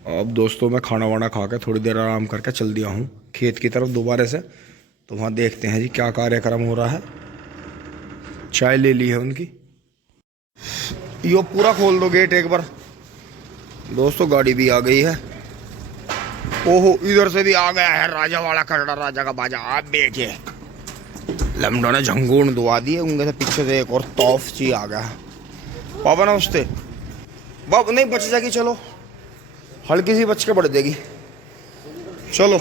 अब दोस्तों मैं खाना वाना खा के थोड़ी देर आराम करके चल दिया हूँ खेत की तरफ दोबारा से। तो वहाँ देखते हैं जी क्या कार्यक्रम हो रहा है। चाय ले ली है उनकी। यो पूरा खोल दो गेट एक बार। दोस्तों गाड़ी भी आ गई है। ओहो इधर से भी आ गया है राजा वाला खड़ा, राजा का बाजा। आप देखिए लमडो ने झंगून दुआ दी है। उनके से पीछे से एक और तौफ ची आ गया है। पापा नमस्ते। बाप नहीं बच जाएगी, चलो हल्की सी बच के बढ़ देगी, चलो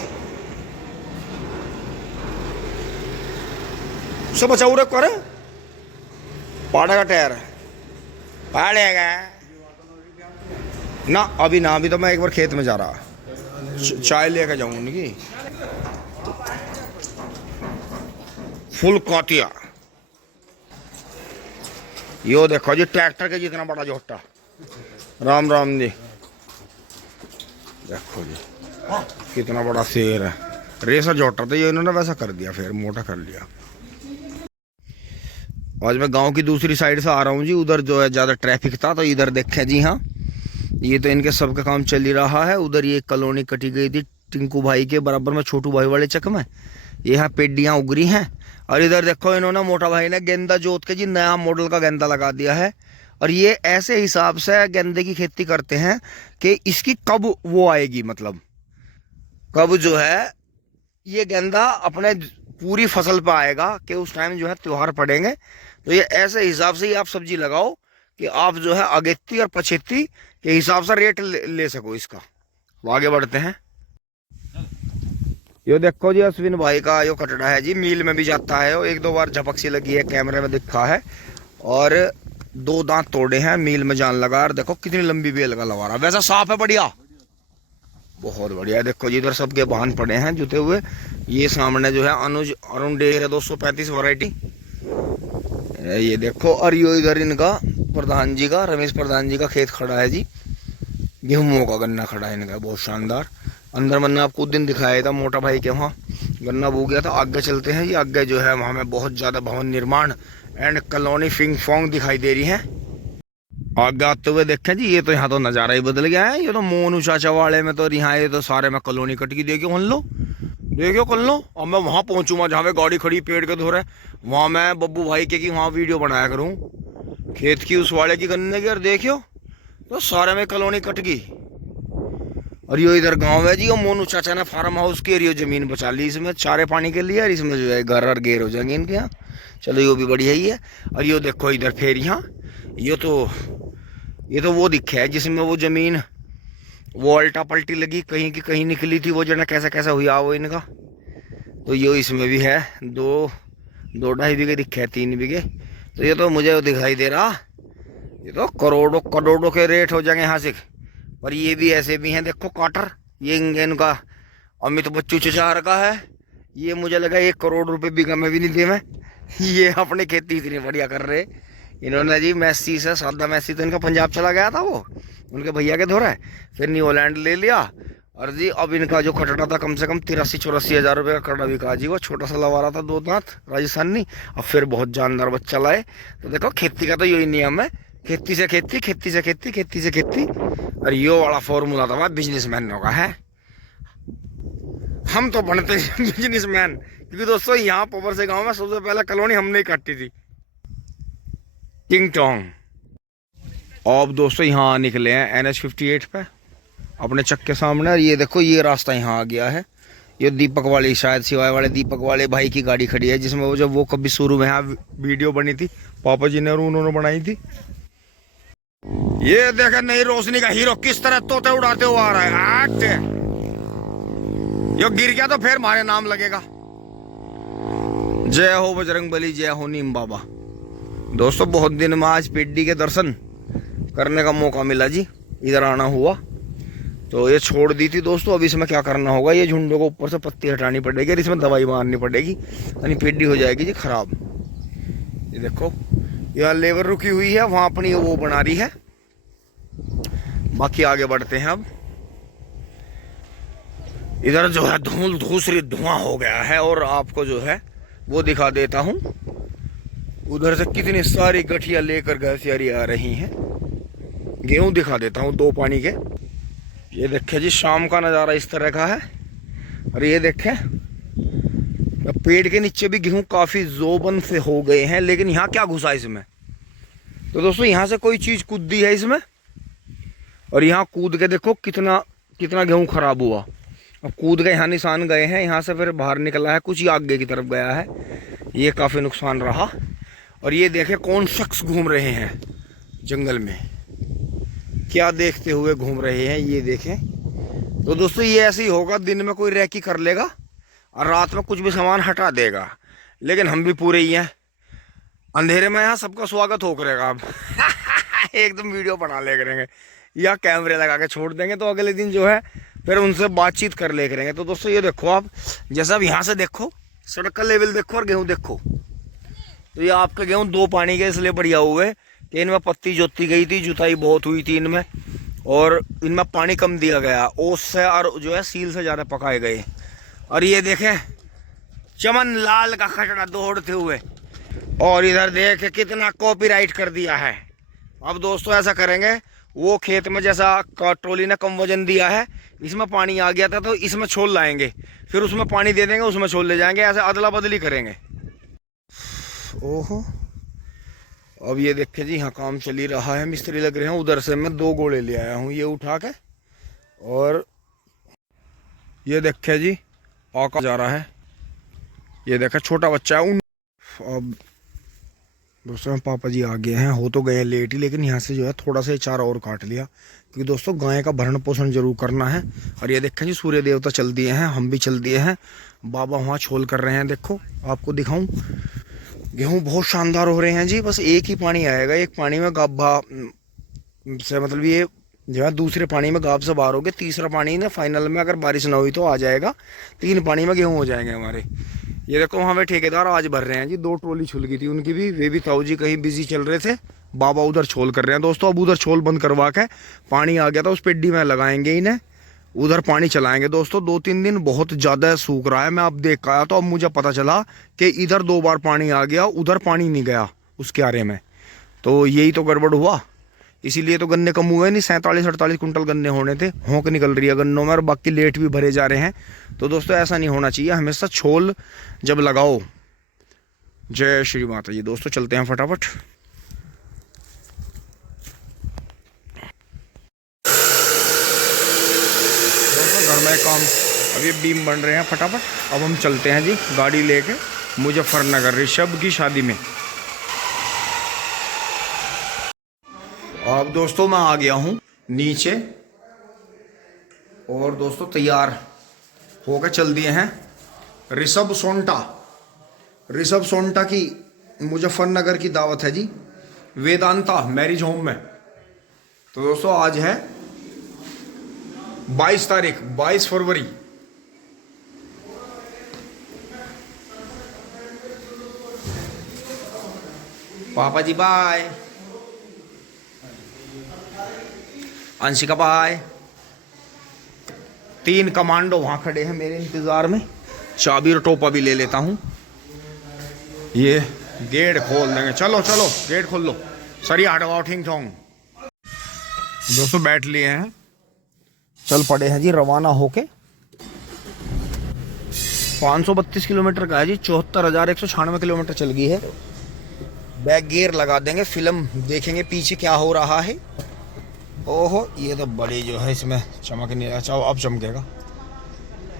सब बचाऊ रे करे। पाड़ा का टायर है पाड़ेगा ना अभी ना, अभी तो मैं एक बार खेत में जा रहा। चाय लेकर जाऊं उनकी फुल कातिया। यो देखो जी ट्रैक्टर के जितना बड़ा जोटा। राम राम जी। देखो जी कितना बड़ा शेर है। रेसर जोटा था ये, इन्होंने वैसा कर दिया, फिर मोटा कर लिया। आज मैं गांव की दूसरी साइड से आ रहा हूँ जी। उधर जो है ज़्यादा ट्रैफिक था, तो इधर देखें जी। हाँ ये तो इनके सबका काम चल ही रहा है। उधर ये कॉलोनी कटी गई थी टिंकू भाई के बराबर में, छोटू भाई वाले चक में। यहाँ पेडियाँ उगरी हैं। और इधर देखो इन्होंने मोटा भाई ने गेंदा जोत के जी नया मॉडल का गेंदा लगा दिया है। और ये ऐसे हिसाब से गेंदे की खेती करते हैं कि इसकी कब वो आएगी, मतलब कब जो है ये गेंदा अपने पूरी फसल पे आएगा कि उस टाइम जो है त्योहार पड़ेंगे। तो ये ऐसे हिसाब से ही आप सब्जी लगाओ कि आप जो है अगेती और पछेती के हिसाब से रेट ले सको इसका। तो आगे बढ़ते हैं। यो देखो जी अश्विन भाई का यो कटड़ा है जी, मील में भी जाता है। वो एक दो बार झपक सी लगी है, कैमरे में दिखा है। और 2 दांत तोड़े हैं, मील में जान लगा। और देखो कितनी लंबी बेल का लगा रहा, वैसा साफ है, बढ़िया बहुत बढ़िया। देखो जी इधर सबके वाहन पड़े हैं जुते हुए। ये सामने जो है अनुज अरुण डेयर 235 वैरायटी ये देखो। और यो इधर इनका प्रधान जी का, रमेश प्रधान जी का खेत खड़ा है जी। गेहूं का गन्ना खड़ा है इनका, बहुत शानदार। अंदर मैंने आपको दिन दिखाया था मोटा भाई के वहाँ गन्ना बो गया था। आगे चलते हैं, ये आगे जो है वहाँ में बहुत ज़्यादा भवन निर्माण एंड कॉलोनी फिंग फोंग दिखाई दे रही है। आगे आते हुए देखें जी, ये तो यहाँ तो नज़ारा ही बदल गया है। ये तो मोनू चाचा वाले में तो यहाँ ये तो सारे में कॉलोनी कट की देखियो कल लो, देखियो कल लो। और मैं वहाँ पहुँचूँगा जहाँ पे गाड़ी खड़ी पेड़ के धो रहे, वहाँ मैं बब्बू भाई के की वहाँ वीडियो बनाया करूँ खेत की, उस वाले की गन्ने की। और देखियो तो सारे में कॉलोनी कट गई। और यो इधर गांव है जी। और मोनू चाचा ने फार्म हाउस की और जमीन बचा ली इसमें चारे पानी के लिए। और इसमें जो है घर और गेर हो जाएंगे इनके यहाँ। चलो यो भी बढ़िया ही है। और यो देखो इधर फिर यहाँ ये तो वो दिखे है जिसमें वो जमीन वो अल्टा पल्टी लगी, कहीं की कहीं निकली थी वो जो ना कैसा कैसा हुआ वो इनका। तो यो इसमें भी है 2-2.5 बीघे दिखे है, 3 बीघे। तो ये तो मुझे दिखाई दे रहा ये तो करोड़ों करोड़ों के रेट हो जाएंगे यहाँ से। पर ये भी ऐसे भी हैं देखो काटर। ये इनका अमित बच्चू चचार का है। ये मुझे लगा 1 करोड़ रुपए बीघा में भी नहीं दे मैं। ये अपने खेती इतनी बढ़िया कर रहे इन्होंने जी। मैसी से सादा मैसी तो इनका पंजाब चला गया था, वो उनके भैया के धोरा है, फिर न्यूजीलैंड ले लिया। और जी अब इनका जो खटड़ा था कम से कम 83-84 हज़ार रुपये का खड़ा बिका जी। वो छोटा सा लवा रहा था 2 दांत राजस्थानी। अब फिर बहुत जानदार बच्चा लाए। तो देखो खेती का तो यही नियम है, खेती से खेती, खेती से खेती, खेती से खेती। और यो वाला फॉर्मूला था भाई बिजनेसमैन का है। हम तो बनते बिजनेसमैन, क्योंकि दोस्तों यहाँ पवर से गांव में सबसे पहले कॉलोनी हमने ही काटी थी, टिंग टोंग। अब दोस्तों यहाँ निकले हैं NH 58 पे अपने चक के सामने। और ये देखो ये रास्ता यहाँ आ गया है। ये दीपक वाली, शायद सिवाय वाले दीपक वाले भाई की गाड़ी खड़ी है, जिसमें वो जब वो कभी शुरू में यहाँ वीडियो बनी थी पापा जी ने और उन्होंने बनाई थी। ये देखे नई रोशनी का हीरो किस तरह तोते उड़ाते हुए आ रहा है। यो गिर गया तो फिर हमारे नाम लगेगा। जय हो बजरंगबली, जय हो नीम बाबा। दोस्तों बहुत दिन में आज पेड्डी के दर्शन करने का मौका मिला जी, इधर आना हुआ तो ये छोड़ दी थी दोस्तों। अब इसमें क्या करना होगा, ये झुंडों को ऊपर से पत्ती हटानी पड़ेगी और इसमें दवाई मारनी पड़ेगी, यानी पेड्डी हो जाएगी जी खराब। ये देखो यहाँ लेबर रुकी हुई है, वहाँ अपनी वो बना रही है। बाकी आगे बढ़ते हैं। अब इधर जो है दूसरी धुआं हो गया है और आपको जो है वो दिखा देता हूँ। उधर से कितनी सारी गठिया लेकर घसियारी आ रही हैं। गेहूं दिखा देता हूँ 2 पानी के। ये देखे जी शाम का नज़ारा इस तरह का है। और ये देखें पेड़ के नीचे भी गेहूं काफ़ी जोबन से हो गए हैं, लेकिन यहाँ क्या घुसा इसमें। तो दोस्तों यहाँ से कोई चीज़ कूदी है इसमें, और यहाँ कूद के देखो कितना कितना गेहूं खराब हुआ। अब कूद के यहाँ निशान गए हैं, यहाँ से फिर बाहर निकला है, कुछ ही आगे की तरफ गया है, ये काफ़ी नुकसान रहा। और ये देखे कौन शख्स घूम रहे हैं जंगल में, क्या देखते हुए घूम रहे हैं ये देखें। तो दोस्तों ये ऐसे ही होगा, दिन में कोई रेकी कर लेगा और रात में कुछ भी सामान हटा देगा, लेकिन हम भी पूरे ही हैं। अंधेरे में यहाँ सबका स्वागत हो करेगा अब एकदम वीडियो बना ले करेंगे या कैमरे लगा के छोड़ देंगे, तो अगले दिन जो है फिर उनसे बातचीत कर ले करेंगे। तो दोस्तों ये देखो आप, जैसा अब यहाँ से देखो सड़क का लेवल देखो और गेहूँ देखो, तो ये आपके गेहूँ 2 पानी के इसलिए बढ़िया हुए कि इनमें पत्ती जोती गई थी, जुताई बहुत हुई थी इनमें, और इनमें पानी कम दिया गया, ओस से और जो है सील से ज़्यादा पकाए गए। और ये देखें चमन लाल का खटड़ा दौड़ते हुए, और इधर देखे कितना कॉपीराइट कर दिया है। अब दोस्तों ऐसा करेंगे, वो खेत में जैसा ट्रॉली ने कम वजन दिया है, इसमें पानी आ गया था तो इसमें छोल लाएंगे, फिर उसमें पानी दे देंगे, उसमें छोल ले जाएंगे, ऐसे अदला बदली करेंगे। ओहो अब ये देखे जी यहाँ काम चल ही रहा है, मिस्त्री लग रहे हैं। उधर से मैं 2 गोले ले आया हूँ ये उठा के, और ये देखे जी आका जा रहा है, ये देखा छोटा बच्चा है उन। अब दोस्तों पापा जी आ गए हैं, हो तो गए लेट ही, लेकिन यहाँ से जो है थोड़ा सा चारा और काट लिया, क्योंकि दोस्तों गाय का भरण पोषण जरूर करना है। और ये देखें जी सूर्य देवता चल दिए हैं, हम भी चल दिए हैं, बाबा वहाँ छोल कर रहे हैं। देखो आपको दिखाऊं, गेहूं बहुत शानदार हो रहे हैं जी। बस एक ही पानी आएगा, एक पानी में गाभा से मतलब ये जो है दूसरे पानी में गाभ से बाहर हो गए, तीसरा पानी ना फाइनल में अगर बारिश ना हुई तो आ जाएगा, 3 पानी में गेहूं हो जाएंगे हमारे। ये देखो वहाँ पे ठेकेदार आज भर रहे हैं जी, 2 ट्रॉली छुल गई थी उनकी भी, वे भी ताऊ जी कहीं बिजी चल रहे थे, बाबा उधर छोल कर रहे हैं। दोस्तों अब उधर छोल बंद करवा के, पानी आ गया था उस पेड्डी में लगाएंगे इन्हें, उधर पानी चलाएंगे। दोस्तों 2-3 दिन बहुत ज़्यादा सूख रहा है, मैं अब देख आया तो अब मुझे पता चला कि इधर 2 बार पानी आ गया, उधर पानी नहीं गया उस क्यारे में, तो यही तो गड़बड़ हुआ, इसीलिए तो गन्ने कम हुए नहीं। 47-48 कुंटल गन्ने होने थे, होंक निकल रही है गन्नों में, और बाकी लेट भी भरे जा रहे हैं। तो दोस्तों ऐसा नहीं होना चाहिए, हमेशा छोल जब लगाओ। जय श्री माता जी। दोस्तों चलते हैं फटाफट। दोस्तों घर में काम, अभी बीम बन रहे हैं फटाफट, अब हम चलते हैं जी गाड़ी लेके मुजफ्फरनगर ऋषभ की शादी में। अब दोस्तों मैं आ गया हूँ नीचे, और दोस्तों तैयार होकर चल दिए हैं ऋषभ सोनटा की मुजफ्फरनगर की दावत है जी, वेदांता मैरिज होम में। तो दोस्तों आज है 22 फरवरी। पापा जी बाय, अंशिका बाय। 3 कमांडो वहाँ खड़े हैं मेरे इंतज़ार में, चाबी और टोपा भी ले लेता हूँ। ये गेट खोल देंगे, चलो चलो गेट खोल लो, सरिया हटवाओ ठिंग ठोंग। दोस्तों बैठ लिए हैं, चल पड़े हैं जी रवाना होके। 532 किलोमीटर का है जी, 74,196 किलोमीटर चल गई है। बैक गियर लगा देंगे, फिल्म देखेंगे पीछे क्या हो रहा है। ओहो ये तो बड़ी जो है इसमें चमक नहीं रहा, चाहो अब चमकेगा,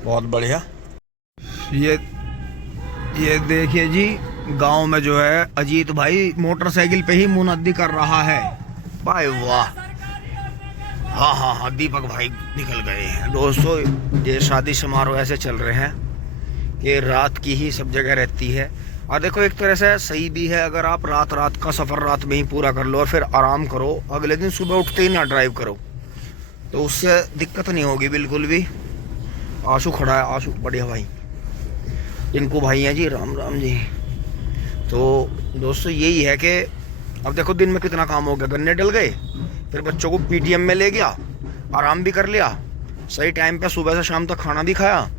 बहुत बढ़िया। ये देखिए जी गांव में जो है अजीत भाई मोटरसाइकिल पे ही मुनद्दी कर रहा है, भाई वाह। हाँ दीपक भाई निकल गए हैं। दोस्तों ये शादी समारोह ऐसे चल रहे हैं कि रात की ही सब जगह रहती है। और देखो एक तरह से सही भी है, अगर आप रात का सफ़र रात में ही पूरा कर लो और फिर आराम करो, अगले दिन सुबह उठते ही ना ड्राइव करो, तो उससे दिक्कत नहीं होगी बिल्कुल भी। आशु खड़ा है, आशु बढ़िया भाई, इनको भाई हैं जी, राम राम जी। तो दोस्तों यही है कि अब देखो दिन में कितना काम हो गया, गन्ने डल गए, फिर बच्चों को पीटीएम में ले गया, आराम भी कर लिया, सही टाइम पे सुबह से शाम तक खाना भी खाया,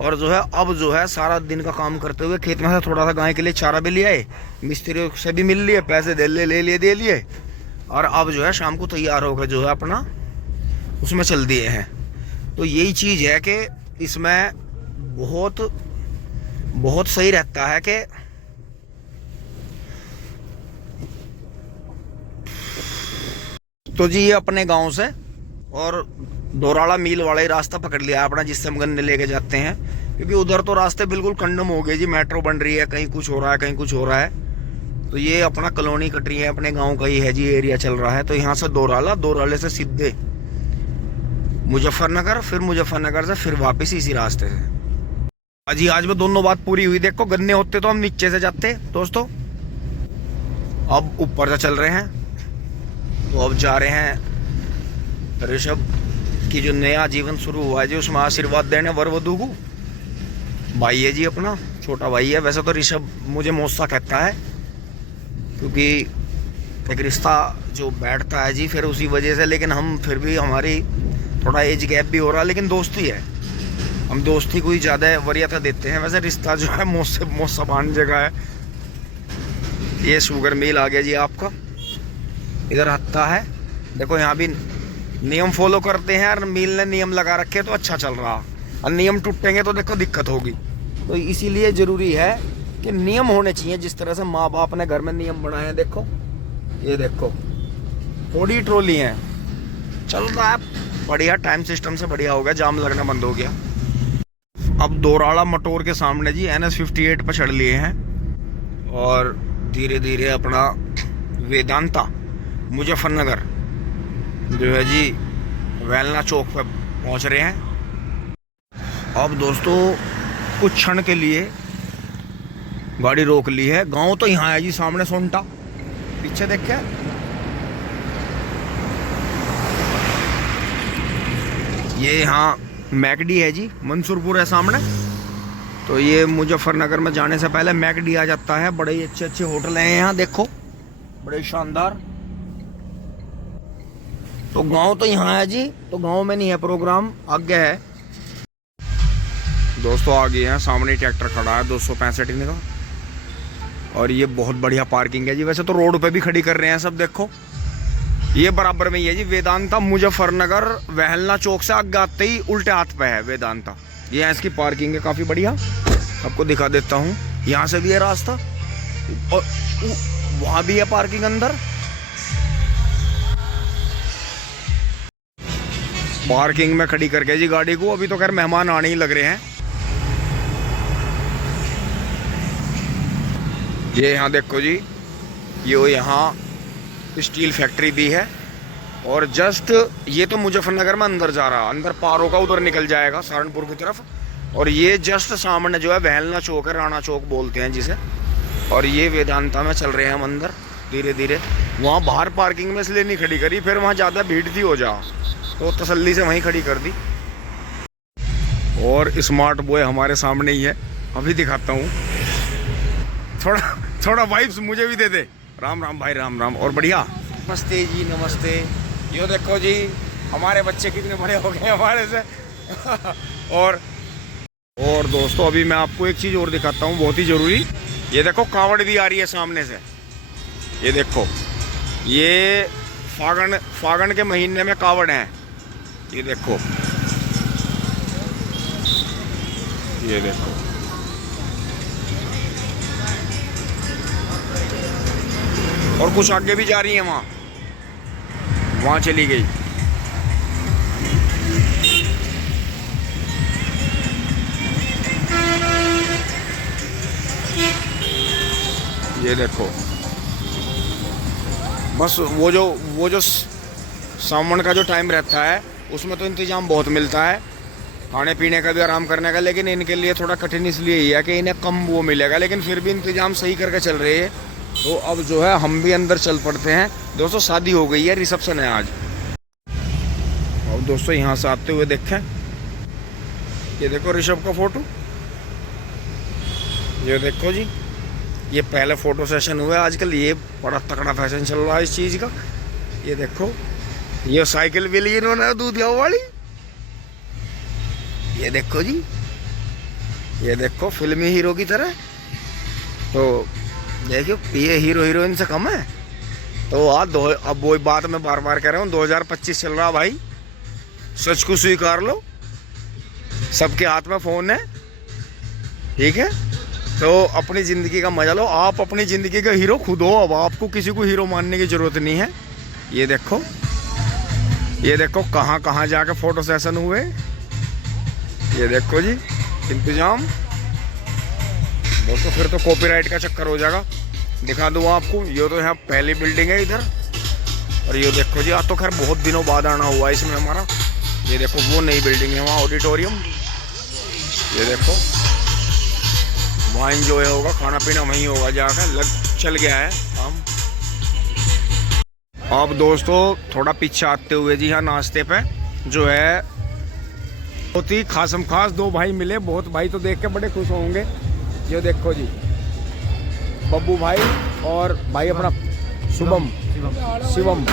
और जो है अब जो है सारा दिन का काम करते हुए खेत में से थोड़ा सा गाय के लिए चारा भी ले आए, मिस्त्रियों से भी मिल लिए, पैसे दे लिए, और अब जो है शाम को तैयार होकर जो है अपना उसमें चल दिए हैं। तो यही चीज़ है कि इसमें बहुत बहुत सही रहता है कि तो जी ये अपने गांव से और दोराला मील वाला ही रास्ता पकड़ लिया अपना, जिससे हम गन्ने लेके जाते हैं, क्योंकि उधर तो रास्ते बिल्कुल कंडम हो गए जी, मेट्रो बन रही है, कहीं कुछ हो रहा है कहीं कुछ हो रहा है। तो ये अपना कॉलोनी कट रही है, अपने गांव का ही है जी, एरिया चल रहा है। तो यहाँ से दोराला, दोराले से सीधे मुजफ्फरनगर, फिर मुजफ्फरनगर से फिर वापस इसी रास्ते से। अजी आज में दोनों बात पूरी हुई। देखो गन्ने होते तो हम नीचे से जाते दोस्तों, अब ऊपर से चल रहे हैं। तो अब जा रहे हैं ऋषभ की जो नया जीवन शुरू हुआ है जी, उसमें आशीर्वाद देने वर वधू को। भाई है जी अपना, छोटा भाई है। वैसे तो ऋषभ मुझे मौसा कहता है, क्योंकि एक रिश्ता जो बैठता है जी फिर उसी वजह से, लेकिन हम फिर भी हमारी थोड़ा एज गैप भी हो रहा है, लेकिन दोस्ती है, हम दोस्ती को ही ज़्यादा वरीयता देते हैं। वैसे रिश्ता जो है मौसबान जगह है। ये शुगर मिल आ गया जी आपका, इधर हत्ता है। देखो यहाँ भी नियम फॉलो करते हैं, और मिल ने नियम लगा रखे तो अच्छा चल रहा, और नियम टूटेंगे तो देखो दिक्कत होगी। तो इसीलिए ज़रूरी है कि नियम होने चाहिए, जिस तरह से माँ बाप ने घर में नियम बनाए हैं। देखो ये देखो थोड़ी ट्रॉली है, चल रहा है बढ़िया, टाइम सिस्टम से बढ़िया हो गया, जाम लगना बंद हो गया। अब दोराला मोटोर के सामने जी NH58 पर चढ़ लिए हैं, और धीरे धीरे अपना वेदांता मुजफ्फरनगर जो है जी वेलना चौक पर पहुंच रहे हैं। अब दोस्तों कुछ क्षण के लिए गाड़ी रोक ली है। गांव तो यहाँ है जी, सामने सोनटा, पीछे देखे ये यहाँ मैकडी है जी, मंसूरपुर है सामने। तो ये मुजफ्फरनगर में जाने से पहले मैकडी आ जाता है। बड़े ही अच्छे अच्छे होटल हैं यहाँ, देखो बड़े शानदार। तो गांव तो यहाँ है जी, तो गांव में नहीं है प्रोग्राम, आगे है दोस्तों। आगे हैं, सामने ट्रैक्टर खड़ा है 265 का, और ये बहुत बढ़िया पार्किंग है जी। वैसे तो रोड पे भी खड़ी कर रहे हैं सब, देखो ये बराबर में ही है जी वेदांता मुजफ्फरनगर। वहलना चौक से आगे आते ही उल्टे हाथ पे है वेदांता। ये है इसकी पार्किंग है काफी बढ़िया, आपको दिखा देता हूँ। यहाँ से भी है रास्ता, और वहां भी है पार्किंग अंदर। पार्किंग में खड़ी करके जी गाड़ी को, अभी तो खैर मेहमान आने ही लग रहे हैं। ये यहाँ देखो जी, ये यहाँ स्टील फैक्ट्री भी है, और जस्ट ये तो मुजफ्फरनगर में अंदर जा रहा, अंदर पार होगा, उधर निकल जाएगा सहारनपुर की तरफ। और ये जस्ट सामने जो है वहलना चौक है, राणा चौक बोलते हैं जिसे। और ये वेदांता में चल रहे हैं हम अंदर धीरे धीरे। वहाँ बाहर पार्किंग में इसलिए नहीं खड़ी करी, फिर वहाँ ज़्यादा भीड़ थी हो जा, तो तसल्ली से वहीं खड़ी कर दी। और स्मार्ट बॉय हमारे सामने ही है, अभी दिखाता हूँ। थोड़ा वाइब्स मुझे भी दे दे। राम राम भाई, राम राम। और बढ़िया, नमस्ते जी, नमस्ते। यो देखो जी हमारे बच्चे कितने बड़े हो गए हमारे से। और दोस्तों अभी मैं आपको एक चीज़ और दिखाता हूँ, बहुत ही ज़रूरी। ये देखो कांवड़ भी आ रही है सामने से, ये देखो, ये फागण के महीने में कांवड़ है, ये देखो, ये देखो। और कुछ आगे भी जा रही है, वहां चली गई। ये देखो, बस वो जो सावन का जो टाइम रहता है उसमें तो इंतजाम बहुत मिलता है, खाने पीने का भी, आराम करने का। लेकिन इनके लिए थोड़ा कठिन इसलिए ही है कि इन्हें कम वो मिलेगा, लेकिन फिर भी इंतजाम सही करके चल रहे हैं। तो अब जो है हम भी अंदर चल पड़ते हैं दोस्तों। शादी हो गई है, रिसेप्शन है आज। और दोस्तों यहाँ से आते हुए देखें, ये देखो ऋषभ का फोटो, ये देखो जी, ये पहले फोटो सेशन हुआ है आजकल, ये बड़ा तगड़ा फैशन चल रहा है इस चीज़ का। ये देखो, ये साइकिल भी ली इन्होंने दूधिया वाली, ये देखो जी, ये देखो फिल्मी हीरो की तरह। तो देखियो ये हीरो हीरोइन से कम है। तो अब वो बात मैं बार बार कह रहा हूँ, 2025 चल रहा भाई, सच को स्वीकार लो, सबके हाथ में फोन है, ठीक है। तो अपनी ज़िंदगी का मजा लो, आप अपनी ज़िंदगी का हीरो खुद हो। अब आपको किसी को हीरो मानने की ज़रूरत नहीं है। ये देखो, ये देखो कहाँ कहाँ जाके फ़ोटो सेशन हुए। ये देखो जी इंतज़ाम। दोस्तों फिर तो कॉपीराइट का चक्कर हो जाएगा। दिखा दूँ आपको, ये तो यहाँ पहली बिल्डिंग है इधर। और ये देखो जी, आज तो खैर बहुत दिनों बाद आना हुआ इसमें हमारा। ये देखो वो नई बिल्डिंग है वहाँ, ऑडिटोरियम। ये देखो वहाँ इंजॉय होगा, खाना पीना वहीं होगा जाकर। चल गया है काम। अब दोस्तों थोड़ा पीछे आते हुए जी, हाँ नाश्ते पे जो है बहुत ही खासम खास दो भाई मिले। बहुत भाई तो देख के बड़े खुश होंगे। ये देखो जी, बब्बू भाई और भाई अपना शिवम,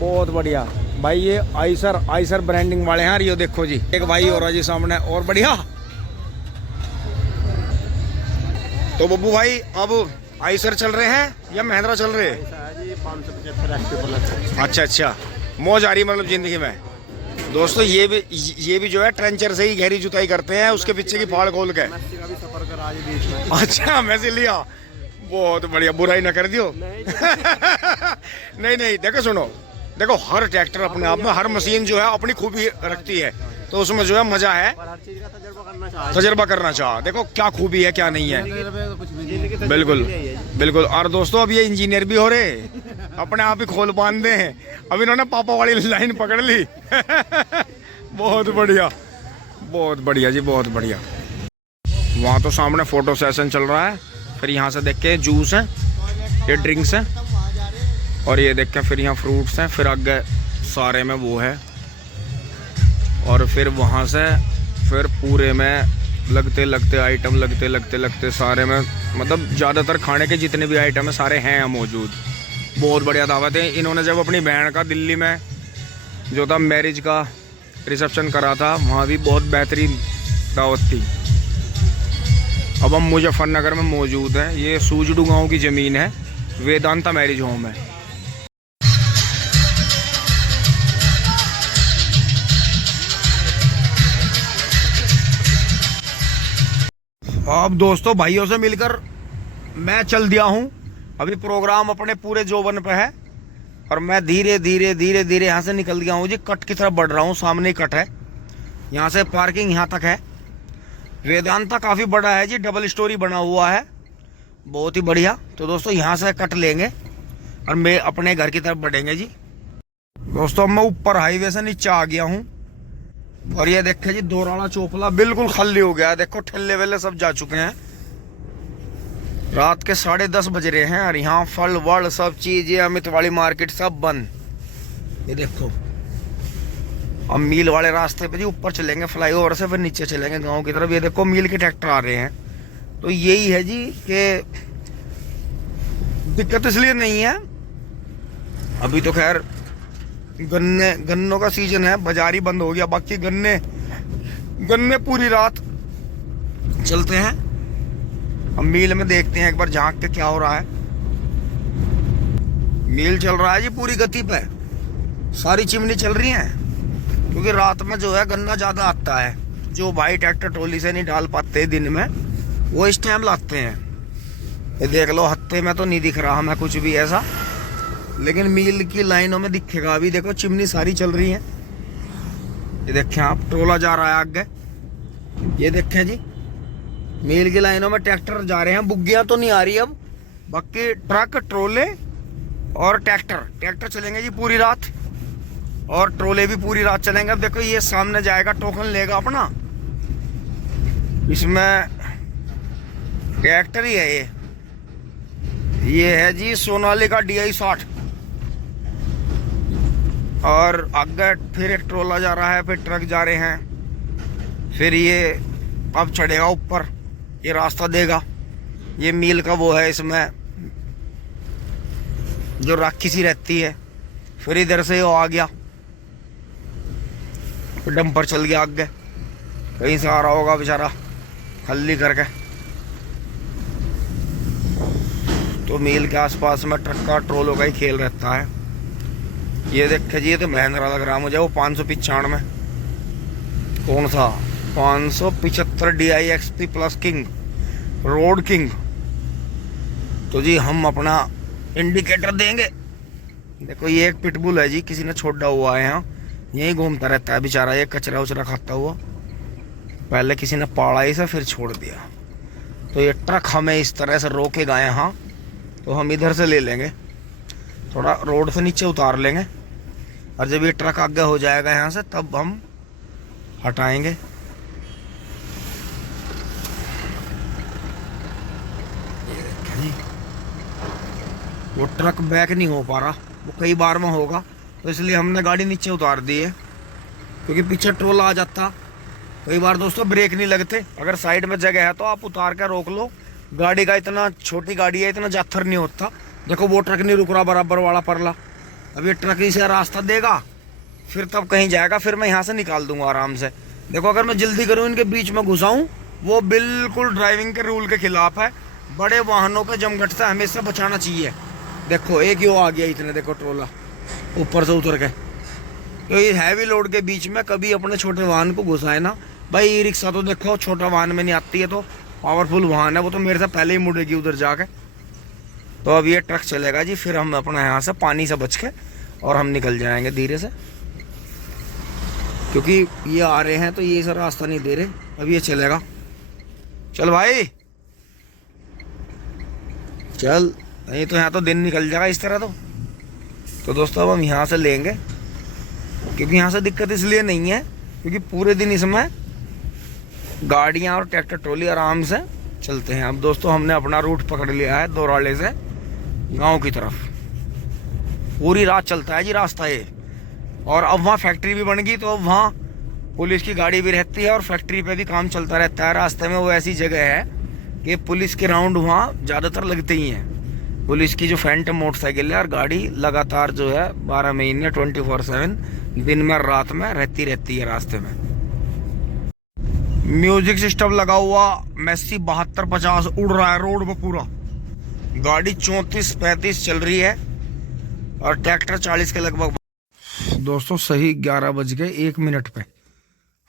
बहुत बढ़िया भाई। ये आइसर ब्रांडिंग वाले हैं। ये देखो जी, एक भाई और जी सामने, और बढ़िया। तो बब्बू भाई अब आइसर चल रहे हैं या महिंद्रा चल रहे हैं? 575 अच्छा, मौज आ रही मतलब जिंदगी में। दोस्तों ये भी जो है ट्रेंचर से ही गहरी जुताई करते हैं, उसके पीछे की फाड़ खोल के। अच्छा मैसे लिया, बहुत बढ़िया, बुराई ना कर दियो। नहीं देखो सुनो, देखो हर ट्रैक्टर अपने आप में, हर मशीन जो है अपनी खूबी रखती है, तो उसमें जो है मजा है। तजर्बा करना चाह, देखो क्या खूबी है क्या नहीं है। बिल्कुल। और दोस्तों अब ये इंजीनियर भी हो रहे, अपने आप ही खोल बांधते हैं। अब इन्होंने पापा वाली लाइन पकड़ ली। बहुत बढ़िया जी, बहुत बढ़िया। वहाँ तो सामने फोटो सेशन चल रहा है। फिर यहाँ से देख के जूस है, ये ड्रिंक्स है, और ये देख के फिर यहाँ फ्रूट्स हैं। फिर आगे सारे में वो है, और फिर वहाँ से फिर पूरे में लगते आइटम सारे में, मतलब ज़्यादातर खाने के जितने भी आइटम है सारे हैं मौजूद। बहुत बढ़िया दावत है। इन्होंने जब अपनी बहन का दिल्ली में जो था मैरिज का रिसेप्शन करा था, वहाँ भी बहुत बेहतरीन दावत थी। अब हम मुजफ्फरनगर में मौजूद हैं। ये सूजडू गाँव की ज़मीन है, वेदांता मैरिज होम है। अब दोस्तों भाइयों से मिलकर मैं चल दिया हूँ। अभी प्रोग्राम अपने पूरे जोबन पे है, और मैं धीरे धीरे यहाँ से निकल गया हूँ जी। कट की तरफ बढ़ रहा हूँ, सामने ही कट है, यहाँ से पार्किंग यहाँ तक है। वेदांता काफ़ी बड़ा है जी, डबल स्टोरी बना हुआ है, बहुत ही बढ़िया। तो दोस्तों यहाँ से कट लेंगे और मैं अपने घर की तरफ बढ़ेंगे जी। दोस्तों मैं ऊपर हाईवे से नीचे आ गया हूँ, और ये देखे जी दोराला चोपला बिल्कुल खाली हो गया। देखो ठेले वेले सब जा चुके हैं। रात के 10:30 बज रहे हैं, और यहाँ फल वल सब चीजें, अमित वाली मार्केट सब बंद। ये देखो हम मील वाले रास्ते पे जी ऊपर चलेंगे फ्लाईओवर से, फिर नीचे चलेंगे गांव की तरफ। ये देखो मील के ट्रैक्टर आ रहे हैं। तो यही है जी कि दिक्कत इसलिए नहीं है, अभी तो खैर गन्नों का सीजन है, बाजार ही बंद हो गया। बाकी गन्ने पूरी रात चलते हैं। हम मील में देखते हैं एक बार झांक के क्या हो रहा है। मील चल रहा है जी पूरी गति पे, सारी चिमनी चल रही है, क्योंकि रात में जो है गन्ना ज्यादा आता है। जो भाई ट्रैक्टर ट्रॉली से नहीं डाल पाते दिन में, वो इस टाइम लाते हैं। ये देख लो हत्ते में तो नहीं दिख रहा हमें कुछ भी ऐसा, लेकिन मील की लाइनों में दिखेगा। अभी देखो चिमनी सारी चल रही है। ये देखें आप, ट्रोला जा रहा है आगे। ये देखें जी मील की लाइनों में ट्रैक्टर जा रहे हैं। बुग्गियां तो नहीं आ रही अब, बाकी ट्रक ट्रोले और ट्रैक्टर चलेंगे जी पूरी रात, और ट्रोले भी पूरी रात चलेंगे। अब देखो ये सामने जाएगा, टोकन लेगा अपना, इसमें ट्रैक्टर ही है। ये है जी सोनालिका DI 60, और आगे फिर एक ट्रोला जा रहा है, फिर ट्रक जा रहे हैं। फिर ये अब चढ़ेगा ऊपर, ये रास्ता देगा। ये मील का वो है, इसमें जो राखी सी रहती है। फिर इधर से वो आ गया, फिर डंपर चल गया आगे, कहीं से आ रहा होगा बेचारा खल्ली करके। तो मील के आसपास में ट्रक का ट्रोलों का ही खेल रहता है। ये देखे जी, ये तो महिंद्रा लग रहा है मुझे, वो 595। कौन सा 575 DI XP plus king, road king. तो जी हम अपना इंडिकेटर देंगे। देखो ये एक पिटबुल है जी, किसी ने छोड़ा हुआ है यहाँ, यही घूमता रहता है बेचारा, ये कचरा उचरा खाता हुआ। पहले किसी ने पाला इसे फिर छोड़ दिया। तो ये ट्रक हमें इस तरह से रोकेगा यहाँ, तो हम इधर से ले लेंगे, थोड़ा रोड से नीचे उतार लेंगे, और जब ये ट्रक आगे हो जाएगा यहाँ से तब हम हटाएंगे। वो ट्रक बैक नहीं हो पा रहा, वो कई बार में होगा, तो इसलिए हमने गाड़ी नीचे उतार दी है, क्योंकि पीछे ट्रोला आ जाता। कई बार दोस्तों ब्रेक नहीं लगते, अगर साइड में जगह है तो आप उतार कर रोक लो। गाड़ी का इतना छोटी गाड़ी है, इतना जाथर नहीं होता। देखो वो ट्रक नहीं रुक रहा बराबर वाला परला, अब ये ट्रक इसे रास्ता देगा फिर तब कहीं जाएगा, फिर मैं यहाँ से निकाल दूंगा आराम से। देखो अगर मैं जल्दी करूँ इनके बीच में घुसाऊँ, वो बिल्कुल ड्राइविंग के रूल के खिलाफ है। बड़े वाहनों के जमघट से हमेशा बचाना चाहिए। देखो एक यो आ गया इतने, देखो ट्रोला ऊपर से उतर के। तो ये हैवी लोड के बीच में कभी अपने छोटे वाहन को घुसाए ना भाई। ई रिक्शा तो देखो छोटा वाहन में नहीं आती है, तो पावरफुल वाहन है, वो तो मेरे से पहले ही मुड़ेगी उधर जाके। तो अब ये ट्रक चलेगा जी, फिर हम अपना यहाँ से पानी से बच के और हम निकल जाएंगे धीरे से, क्योंकि ये आ रहे हैं तो ये सर रास्ता नहीं दे रहे। अब ये चलेगा, चल भाई चल, नहीं तो यहाँ तो दिन निकल जाएगा इस तरह। तो दोस्तों अब हम यहाँ से लेंगे, क्योंकि यहाँ से दिक्कत इसलिए नहीं है क्योंकि पूरे दिन इसमें गाड़ियाँ और ट्रैक्टर ट्रॉली आराम से चलते हैं। अब दोस्तों हमने अपना रूट पकड़ लिया है दोराले से गांव की तरफ। पूरी रात चलता है जी रास्ता ये, और अब वहाँ फैक्ट्री भी बन गई, तो अब वहाँ पुलिस की गाड़ी भी रहती है और फैक्ट्री पे भी काम चलता रहता है। रास्ते में वो ऐसी जगह है कि पुलिस के राउंड वहाँ ज़्यादातर लगते ही हैं। पुलिस की जो फैंटम मोटरसाइकिल है और गाड़ी लगातार जो है 12 महीने 24/7 दिन में रात में रहती है रास्ते में। म्यूजिक सिस्टम लगा हुआ, मैसी 72-50 उड़ रहा है रोड पर पूरा। गाड़ी 34-35 चल रही है और ट्रैक्टर 40 के लगभग। दोस्तों सही 11:01 पे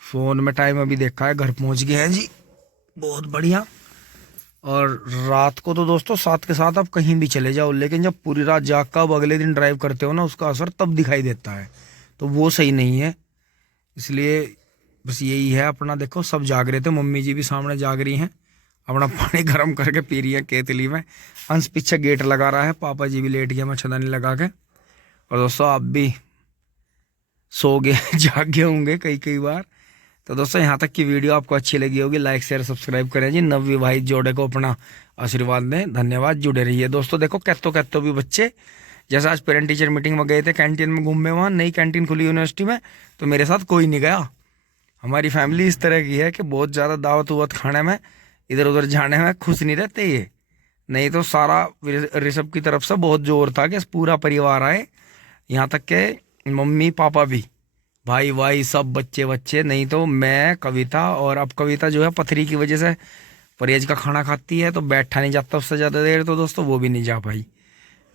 फोन में टाइम अभी देखा है, घर पहुंच गए हैं जी, बहुत बढ़िया। और रात को तो दोस्तों 7 के 7 आप कहीं भी चले जाओ, लेकिन जब पूरी रात जाग कर अब अगले दिन ड्राइव करते हो ना, उसका असर तब दिखाई देता है, तो वो सही नहीं है। इसलिए बस यही है अपना। देखो सब जाग रहे थे, मम्मी जी भी सामने जाग रही हैं, अपना पानी गर्म करके पी रही है केतली में। अंश पीछे गेट लगा रहा है, पापा जी भी लेट गए मच्छरदानी लगा के। और दोस्तों आप भी सो गए जाग गए होंगे कई बार। तो दोस्तों यहाँ तक की वीडियो आपको अच्छी लगी होगी, लाइक शेयर सब्सक्राइब करें जी। नवविवाहित जोड़े को अपना आशीर्वाद दें, धन्यवाद, जुड़े रहिए। दोस्तों देखो कहतो भी बच्चे जैसे आज पेरेंट टीचर मीटिंग में गए थे, कैंटीन में घूमे, वहाँ नई कैंटीन खुली यूनिवर्सिटी में, तो मेरे साथ कोई नहीं गया। हमारी फैमिली इस तरह की है कि बहुत ज़्यादा दावत उवत खाने में, इधर उधर जाने में खुश नहीं रहते ये। नहीं तो सारा ऋषभ की तरफ से बहुत जोर था कि पूरा परिवार आए, यहाँ तक के मम्मी पापा भी, भाई भाई सब बच्चे। नहीं तो मैं, कविता, और अब कविता जो है पथरी की वजह से परहेज का खाना खाती है, तो बैठा नहीं जाता उससे ज़्यादा देर, तो दोस्तों वो भी नहीं जा पाई।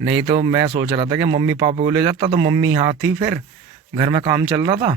नहीं तो मैं सोच रहा था कि मम्मी पापा को ले जाता, तो मम्मी यहाँ थी, फिर घर में काम चल रहा था।